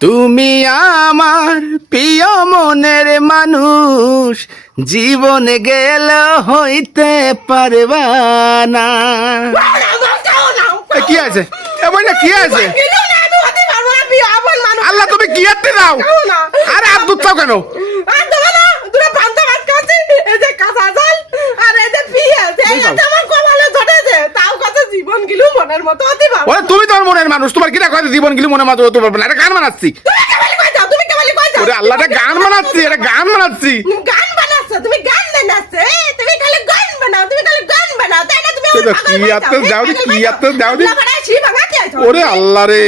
তুমি আমার প্রিয় মনের মানুষ, জীবনে গেল হইতে পারবা না। এ, কি আছে কি আছে? আল্লাহ তুমি কি আনতে দাও? আরে আর দুধ চাও কেন? ওরে তুমি তোমার মনের মানুষ, তোমার কিনা কথা জীবন গিলি মনের মতো হতে পারবে না। এটা গান বানাচ্ছি। ওরে আল্লাহ, এটা গান বানাচ্ছি, এটা গান বানাচ্ছি। ওরে আল্লাহ রে,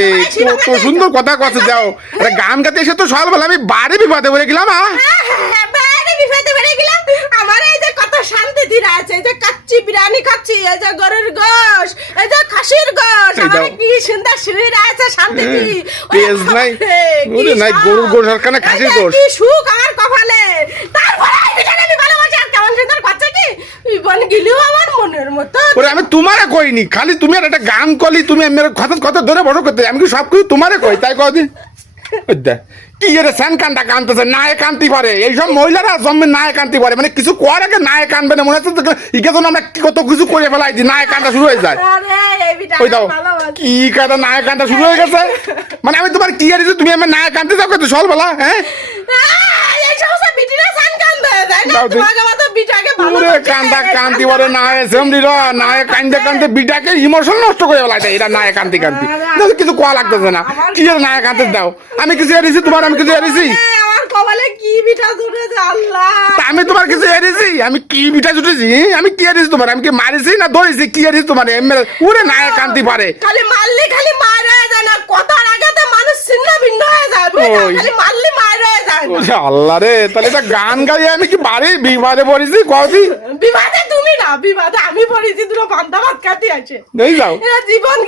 কত সুন্দর কথা কথা যাও। এটা গান গাতে এসে তো সকাল বেলা আমি বাড়ি বিপদে পড়ে গেলাম। আমার এই যে কত শান্তি দিরা আছে, এই যে কাচ্চি বিরিয়ানি খাচ্ছি, এই যে গরুর গোশ, এই যে খাসির গোশ, আমার কি সুন্দর শরীর আছে শান্তি দি। তেজ নাই, ওরে নাই গরুর গোশ আর কানে খাসির গোশ। কি সুখ আমার কপালে। তারপরে এই বিটাকে আমি ভালোবাসি, আর কেমন সুন্দর বাচ্চা কি জীবন গিলিও আমার মনের মতো। ওরে আমি তোমারে কইনি, খালি তুমি আর একটা গান কলি, তুমি আমার কথা কথা ধরে বড় করতে, আমি কি সব কিছু তোমারে কই তাই কদিন কি রে স্যান কানটা কানতেছে, নায়ে কানতে পারে। এইসব মহিলারা জন্মে নায়ে কানতে পারে, মানে কিছু করার আগে নায়ে কানবে না। মনে হচ্ছে ইকে জন্য আমরা কত কিছু করে ফেলাই দিই, নায়ে কানটা শুরু হয়ে যায়। ওই দাও কি কাটা নায়ে কানটা শুরু হয়ে গেছে। মানে আমি তোমার কি আর তুমি আমার নায়ে কানতে যাও কত সল বেলা। হ্যাঁ কান্দা কান্তি বলে নায়ে সেমরি নায়ে কান্দে কান্দে বিটাকে ইমোশন নষ্ট করে ফেলাই দেয়। এটা নায়ে কান্তি কান্তি কিছু কোয়া লাগতেছে না। কি আর নায়ে কানতে দাও? আমি কিছু এড়েছি তোমার, আমি কিছু এড়েছি? আমি তোমার কিছু এড়েছি? আমি কি পিঠা জুটেছি? আমি কি এড়েছি তোমার? আমি কি মারিছি না ধরেছি? কি এড়েছি তোমার? ওরে নায়ে কান্তি পারে। খালি মারলে খালি মার হয়ে যায় না, কথার আগে তো মানুষ ছিন্ন ভিন্ন হয়ে যায়। খালি মারলে মার হয়ে যায় না। আল্লাহ রে, তাহলে এটা গান গাই আমি কি বাড়ি বিবাদে পড়েছি? কবি বিবাদে তুমি না, বিবাদে আমি পড়েছি। দুটো পান্তা ভাত কাটি আছে নেই যাও জীবন।